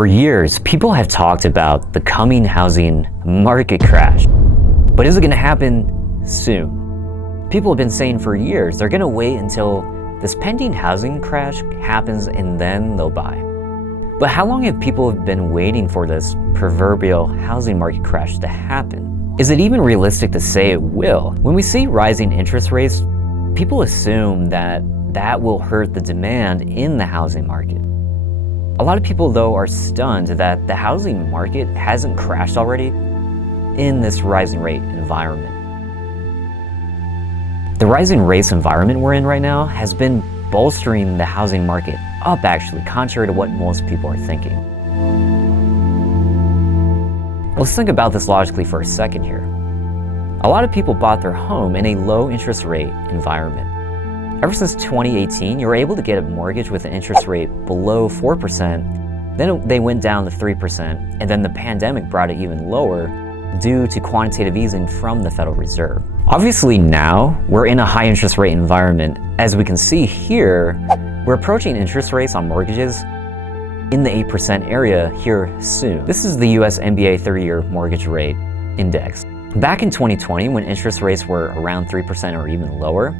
For years, people have talked about the coming housing market crash. But is it going to happen soon? People have been saying for years they're going to wait until this pending housing crash happens and then they'll buy. But how long have people been waiting for this proverbial housing market crash to happen? Is it even realistic to say it will? When we see rising interest rates, people assume that will hurt the demand in the housing market. A lot of people, though, are stunned that the housing market hasn't crashed already in this rising rate environment. The rising rates environment we're in right now has been bolstering the housing market up, actually, contrary to what most people are thinking. Let's think about this logically for a second here. A lot of people bought their home in a low interest rate environment. Ever since 2018, you were able to get a mortgage with an interest rate below 4%, then they went down to 3%, and then the pandemic brought it even lower due to quantitative easing from the Federal Reserve. Obviously now, we're in a high interest rate environment. As we can see here, we're approaching interest rates on mortgages in the 8% area here soon. This is the US MBA 30-year mortgage rate index. Back in 2020, when interest rates were around 3% or even lower,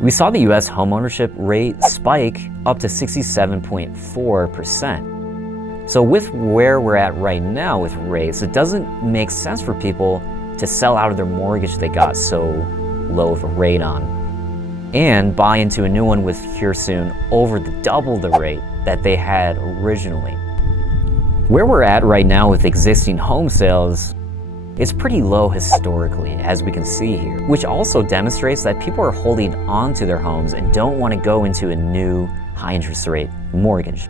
we saw the US homeownership rate spike up to 67.4%. So with where we're at right now with rates, it doesn't make sense for people to sell out of their mortgage they got so low of a rate on and buy into a new one with here soon over double the rate that they had originally. Where we're at right now with existing home sales, it's pretty low historically, as we can see here, which also demonstrates that people are holding on to their homes and don't want to go into a new high interest rate mortgage.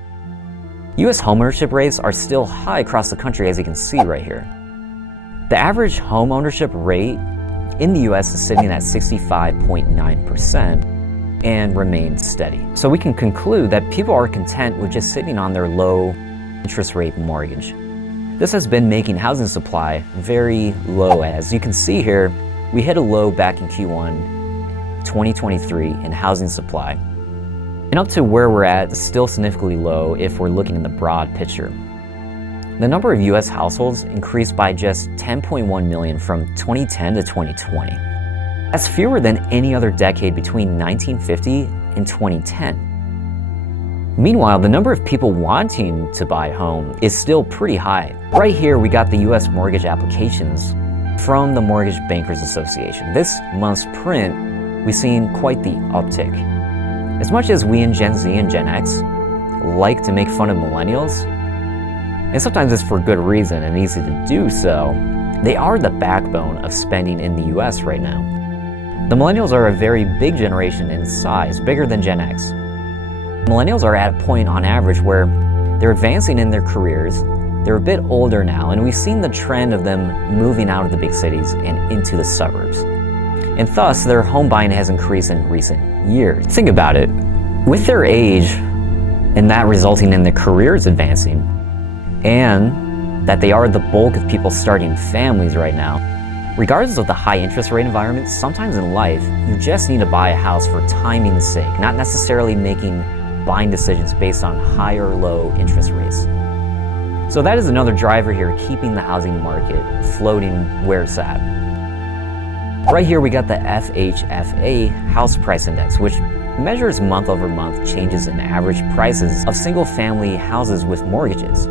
US homeownership rates are still high across the country, as you can see right here. The average home ownership rate in the US is sitting at 65.9% and remains steady. So we can conclude that people are content with just sitting on their low interest rate mortgage. This has been making housing supply very low. As you can see here, we hit a low back in Q1 2023 in housing supply. And up to where we're at, still significantly low if we're looking in the broad picture. The number of US households increased by just 10.1 million from 2010 to 2020. That's fewer than any other decade between 1950 and 2010. Meanwhile, the number of people wanting to buy a home is still pretty high. Right here, we got the US mortgage applications from the Mortgage Bankers Association. This month's print, we've seen quite the uptick. As much as we in Gen Z and Gen X like to make fun of millennials, and sometimes it's for good reason and easy to do so, they are the backbone of spending in the US right now. The millennials are a very big generation in size, bigger than Gen X. Millennials are at a point on average where they're advancing in their careers, they're a bit older now, and we've seen the trend of them moving out of the big cities and into the suburbs. And thus, their home buying has increased in recent years. Think about it. With their age, and that resulting in their careers advancing, and that they are the bulk of people starting families right now, regardless of the high interest rate environment, sometimes in life, you just need to buy a house for timing's sake, not necessarily making buying decisions based on high or low interest rates. So that is another driver here keeping the housing market floating where it's at. Right here we got the FHFA House Price Index, which measures month-over-month changes in average prices of single-family houses with mortgages.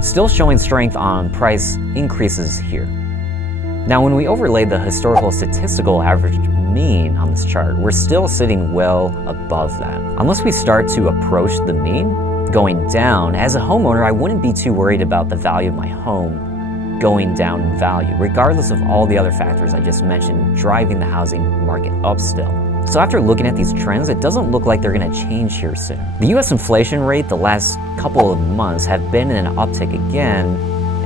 Still showing strength on price increases here. Now when we overlay the historical statistical average mean on this chart, we're still sitting well above that. Unless we start to approach the mean going down, as a homeowner, I wouldn't be too worried about the value of my home going down in value, regardless of all the other factors I just mentioned driving the housing market up still. So after looking at these trends, it doesn't look like they're going to change here soon. The US inflation rate the last couple of months have been in an uptick again,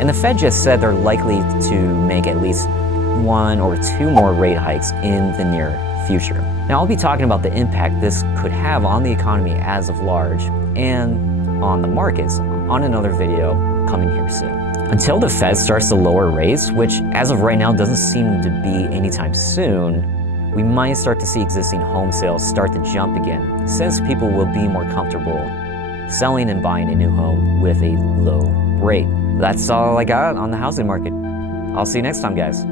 and the Fed just said they're likely to make at least 1 or 2 more rate hikes in the near future. Now I'll be talking about the impact this could have on the economy as of large and on the markets on another video coming here soon. Until the Fed starts to lower rates, which as of right now doesn't seem to be anytime soon, we might start to see existing home sales start to jump again, since people will be more comfortable selling and buying a new home with a low rate. That's all I got on the housing market. I'll see you next time, guys.